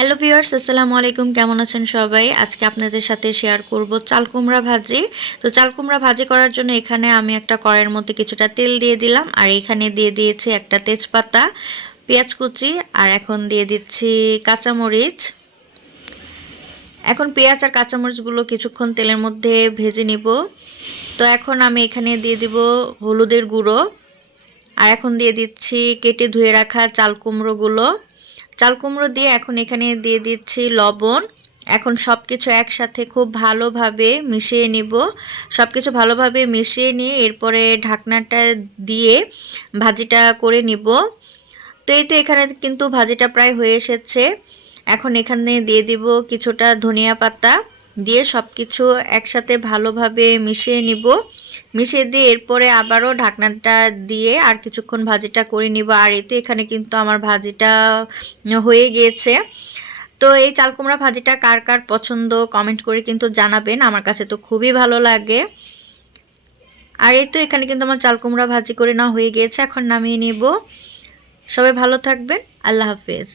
Hello viewers, আসসালামু আলাইকুম। কেমন আছেন সবাই? আজকে আপনাদের সাথে শেয়ার করব চাল কুমড়া ভাজি। তো চাল কুমড়া ভাজি করার জন্য এখানে আমি একটা কড়াইয়ের মধ্যে কিছুটা তেল দিয়ে দিলাম, আর এখানে দিয়ে দিয়েছি একটা তেজপাতা, পেঁয়াজ কুচি, আর এখন দিয়ে দিচ্ছি কাঁচামরিচ। এখন পেঁয়াজ আর কাঁচামরিচগুলো কিছুক্ষণ তেলের মধ্যে ভেজে নিব। তো এখন আমি এখানে দিয়ে দিব হলুদের গুঁড়ো, আর এখন দিয়ে দিচ্ছি কেটে ধুয়ে রাখা চাল কুমড়োগুলো। চাল কুমড়ো দিয়ে এখন এখানে দিয়ে দিচ্ছি লবণ। এখন সব কিছু একসাথে খুব ভালোভাবে মিশিয়ে নিব। সব কিছু ভালোভাবে মিশিয়ে নিয়ে এরপরে ঢাকনাটা দিয়ে ভাজিটা করে নিব। তো এই তো এখানে কিন্তু ভাজিটা প্রায় হয়ে এসেছে। এখন এখানে দিয়ে দিব কিছুটা ধনিয়া পাতা, দিয়ে সব কিছু একসাথে ভালোভাবে মিশিয়ে নিব। মিশিয়ে দিয়ে এরপরে আবারও ঢাকনাটা দিয়ে আর কিছুক্ষণ ভাজিটা করে নিব। আর এই তো এখানে কিন্তু আমার ভাজিটা হয়ে গিয়েছে। তো এই চাল কুমড়া ভাজিটা কার কার পছন্দ কমেন্ট করে কিন্তু জানাবেন, আমার কাছে তো খুবই ভালো লাগে। আর এই তো এখানে কিন্তু আমার চাল কুমড়া ভাজি করে নেওয়া হয়ে গিয়েছে, এখন নামিয়ে নিব। সবাই ভালো থাকবেন। আল্লাহ হাফেজ।